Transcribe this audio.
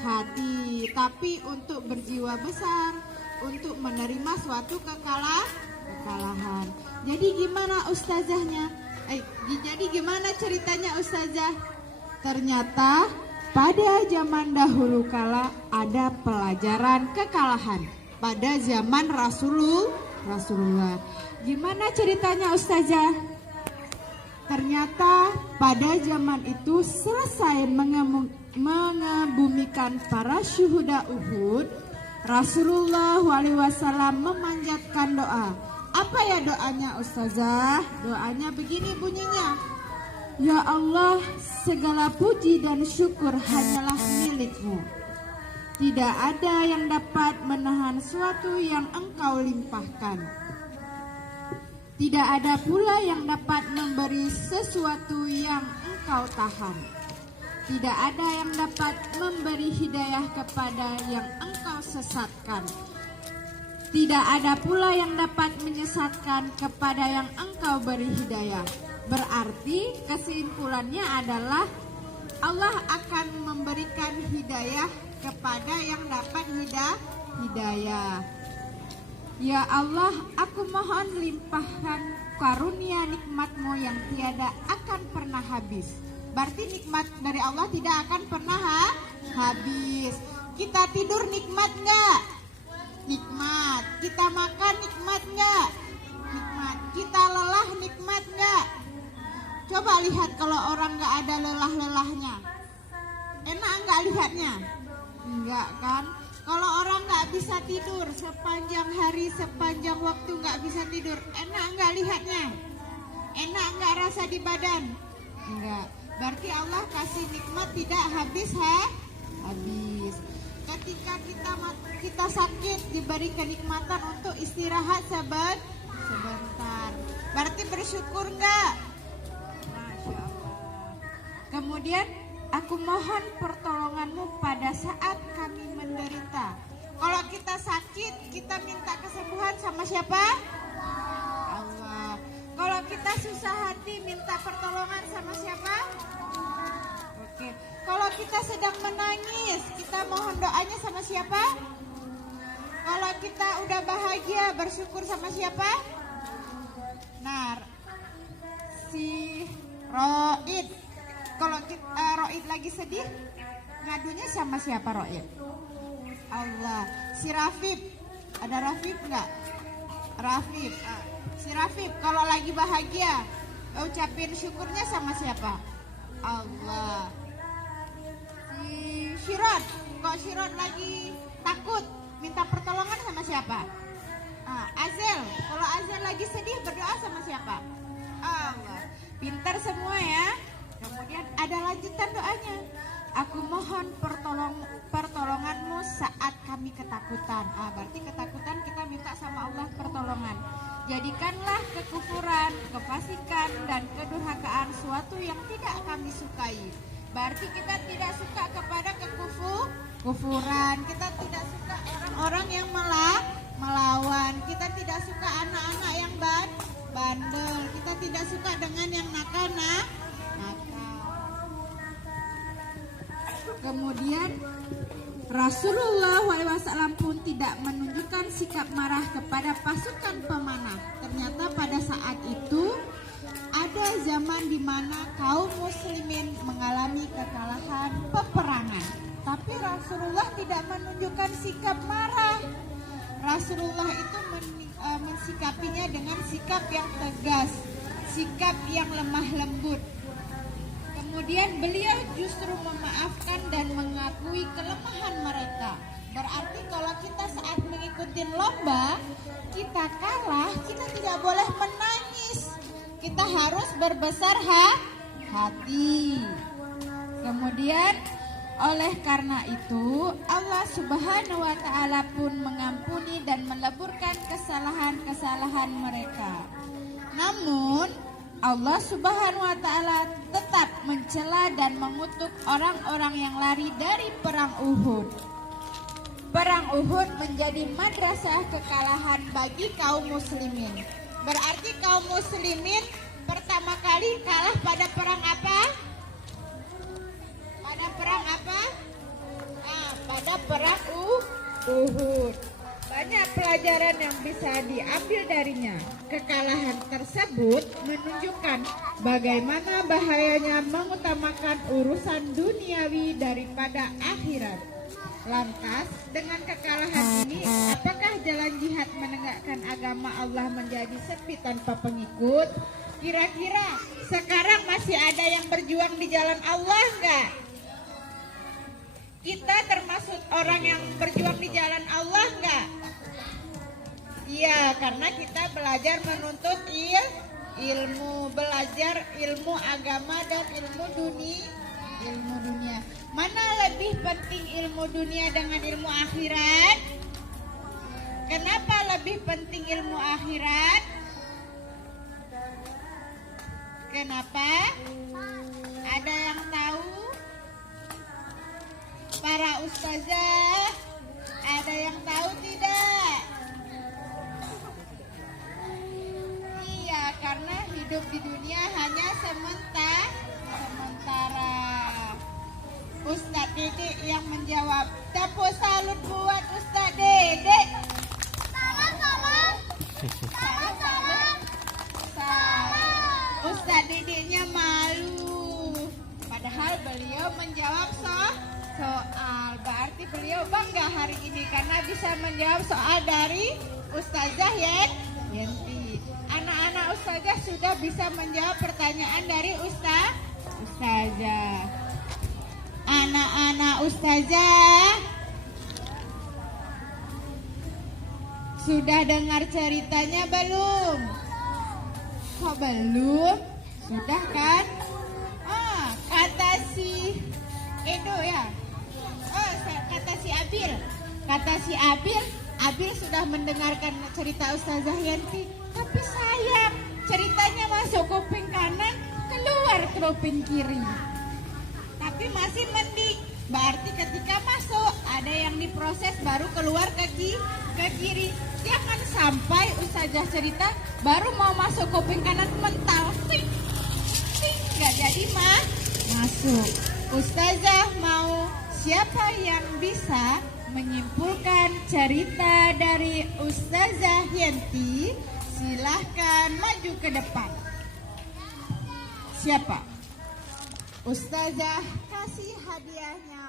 hati, tapi untuk berjiwa besar, untuk menerima suatu kekalahan. Jadi gimana ustazahnya? Jadi gimana ceritanya ustazah? Ternyata pada zaman dahulu kala ada pelajaran kekalahan pada zaman Rasulullah. Gimana ceritanya ustazah? Ternyata pada zaman itu selesai mengebumikan para syuhada Uhud, Rasulullah SAW memanjatkan doa. Apa ya doanya ustazah? Doanya begini bunyinya. Ya Allah, segala puji dan syukur hanyalah milik-Mu. Tidak ada yang dapat menahan sesuatu yang Engkau limpahkan. Tidak ada pula yang dapat memberi sesuatu yang Engkau tahan. Tidak ada yang dapat memberi hidayah kepada yang Engkau sesatkan. Tidak ada pula yang dapat menyesatkan kepada yang Engkau beri hidayah. Berarti kesimpulannya adalah Allah akan memberikan hidayah kepada yang dapat hidayah. Ya Allah, aku mohon limpahkan karunia nikmat-Mu yang tiada akan pernah habis. Berarti nikmat dari Allah tidak akan pernah habis. Kita tidur nikmat nggak? Nikmat. Kita makan nikmat nggak? Nikmat. Kita lelah nikmat nggak? Coba lihat kalau orang nggak ada lelah-lelahnya, enak nggak lihatnya? Enggak kan? Kalau orang nggak bisa tidur sepanjang hari, sepanjang waktu nggak bisa tidur, enak nggak lihatnya? Enak nggak rasa di badan? Enggak. Berarti Allah kasih nikmat tidak habis habis. Ketika kita sakit diberi kenikmatan untuk istirahat sebentar. Berarti bersyukur nggak? Masya Allah. Kemudian aku mohon pertolongan-Mu pada saat kami menderita. Kalau kita sakit, kita minta kesembuhan sama siapa? Allah. Kalau kita susah hati, minta pertolongan sama siapa? Oke. Kalau kita sedang menangis, kita mohon doanya sama siapa? Kalau kita udah bahagia, bersyukur sama siapa? Nah, si Roid. Kalau Roid lagi sedih, ngadunya sama siapa Roid? Allah. Si Rafif, ada Rafif nggak? Rafif. Si Rafif kalau lagi bahagia, ucapin syukurnya sama siapa? Allah. Si Syirot, kalau Syirot lagi takut, minta pertolongan sama siapa? Azel, kalau Azel lagi sedih, berdoa sama siapa? Allah. Pintar semua ya. Kemudian ada lanjutan doanya. Aku mohon pertolongan-Mu saat kami ketakutan. Berarti ketakutan kita minta sama Allah pertolongan. Jadikanlah kekufuran, kefasikan, dan kedurhakaan suatu yang tidak kami sukai. Berarti kita tidak suka kepada kekufuran. Kita tidak suka orang-orang yang melawan. Kita tidak suka anak-anak yang bandel. Kita tidak suka dengan yang nakal. Kemudian Rasulullah SAW pun tidak menunjukkan sikap marah kepada pasukan pemanah. Ternyata pada saat itu ada zaman di mana kaum muslimin mengalami kekalahan peperangan. Tapi Rasulullah tidak menunjukkan sikap marah. Rasulullah itu mensikapinya dengan sikap yang tegas, sikap yang lemah lembut. Kemudian beliau justru memaafkan dan mengakui kelemahan mereka. Berarti kalau kita saat mengikuti lomba, kita kalah, kita tidak boleh menangis. Kita harus berbesar hati. Kemudian oleh karena itu Allah Subhanahu wa Ta'ala pun mengampuni dan meleburkan kesalahan-kesalahan mereka. Namun Allah Subhanahu wa Ta'ala tetap mencela dan mengutuk orang-orang yang lari dari perang Uhud. Perang Uhud menjadi madrasah kekalahan bagi kaum muslimin. Berarti kaum muslimin pertama kali kalah pada perang apa? Pada perang apa? pada perang Uhud. Banyak pelajaran yang bisa diambil darinya. Kekalahan tersebut menunjukkan bagaimana bahayanya mengutamakan urusan duniawi daripada akhirat. Lantas, dengan kekalahan ini, apakah jalan jihad menegakkan agama Allah menjadi sepi tanpa pengikut? Kira-kira sekarang masih ada yang berjuang di jalan Allah nggak? Kita termasuk orang yang berjuang di jalan Allah nggak? Iya, karena kita belajar menuntut ilmu, belajar ilmu agama dan ilmu dunia. Mana lebih penting ilmu dunia dengan ilmu akhirat? Kenapa lebih penting ilmu akhirat? Kenapa? Ada yang tahu? Para ustazah, ada yang tahu tidak? Iya, karena hidup di dunia hanya sementara. Ustadz Dede yang menjawab. Tepuk salut buat Ustadz Dede. Salam. Ustadz Dedenya malu. Padahal beliau menjawab soal. Berarti beliau bangga hari ini karena bisa menjawab soal dari Ustazah Yenti. Anak-anak Ustazah sudah bisa menjawab pertanyaan dari Ustazah. Anak-anak Ustazah sudah dengar ceritanya belum? Kok belum? Sudah kan? Kata si Edo ya. Kata si Abil sudah mendengarkan cerita Ustazah Yanti. Tapi sayang, ceritanya masuk kuping kanan, keluar kuping kiri. Tapi masih mending. Berarti ketika masuk ada yang diproses baru keluar ke kiri. Jangan sampai Ustazah cerita baru mau masuk kuping kanan mental. Ting, nggak jadi masuk. Ustazah mau siapa yang bisa menyimpulkan cerita dari Ustazah Yanti? Silahkan maju ke depan. Siapa? Ustazah kasih hadiahnya